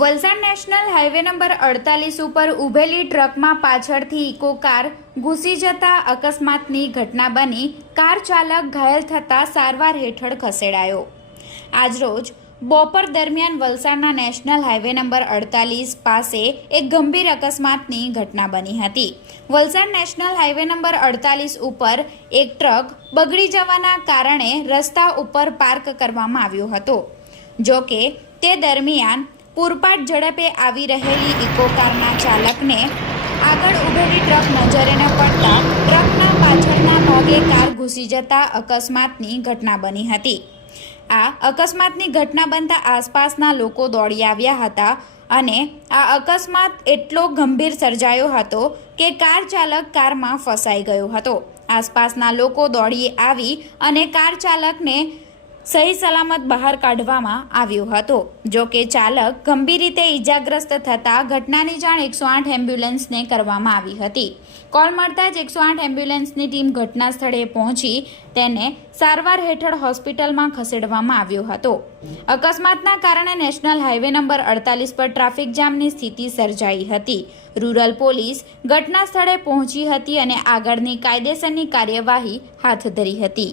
Valsad national highway number 48 ઉપર ઉભેલી ટ્રકમાં પાછળથી ઇકો કાર ઘૂસી જતા અકસ્માતની ઘટના બની કાર ચાલક ઘાયલ થતા સારવાર હેઠળ ખસેડાયો। આજરોજ બપોર દરમિયાન વલસાડના નેશનલ હાઈવે નંબર 48 પાસે એક ગંભીર અકસ્માતની ઘટના બની હતી। વલસાડ નેશનલ હાઈવે નંબર 48 ઉપર એક ટ્રક બગડી જવાના કારણે રસ્તા ઉપર પાર્ક કરવામાં આવ્યો હતો। જો કે તે દરમિયાન પૂરપાટ ઝડપે આવી રહેલી ઇકો કારના ચાલકને આગળ ઉભેલી ટ્રક નજરે ન પડતા ટ્રકના પાછળના ભાગે કાર ઘૂસી જતા અકસ્માતની ઘટના બની હતી। આ અકસ્માતની ઘટના બનતા આસપાસના લોકો દોડી આવ્યા હતા અને આ અકસ્માત એટલો ગંભીર સર્જાયો હતો કે કાર ચાલક કારમાં ફસાઈ ગયો હતો। આસપાસના લોકો દોડી આવી અને કાર ચાલકને સહી સલામત બહાર કાઢવામાં આવ્યો હતો। જો કે ચાલક ગંભીર રીતે ઈજાગ્રસ્ત થતાં ઘટનાની જાણ 108 એમ્બ્યુલન્સને કરવામાં આવી હતી। કોલ મળતા જ 108 એમ્બ્યુલન્સની ટીમ ઘટના સ્થળે પહોંચી તેને સારવાર હેઠળ હોસ્પિટલમાં ખસેડવામાં આવ્યો હતો। અકસ્માતના કારણે નેશનલ હાઈવે નંબર 48 પર ટ્રાફિક જામની સ્થિતિ સર્જાઈ હતી। રૂરલ પોલીસ ઘટના સ્થળે પહોંચી હતી અને આગળની કાયદેસરની કાર્યવાહી હાથ ધરી હતી।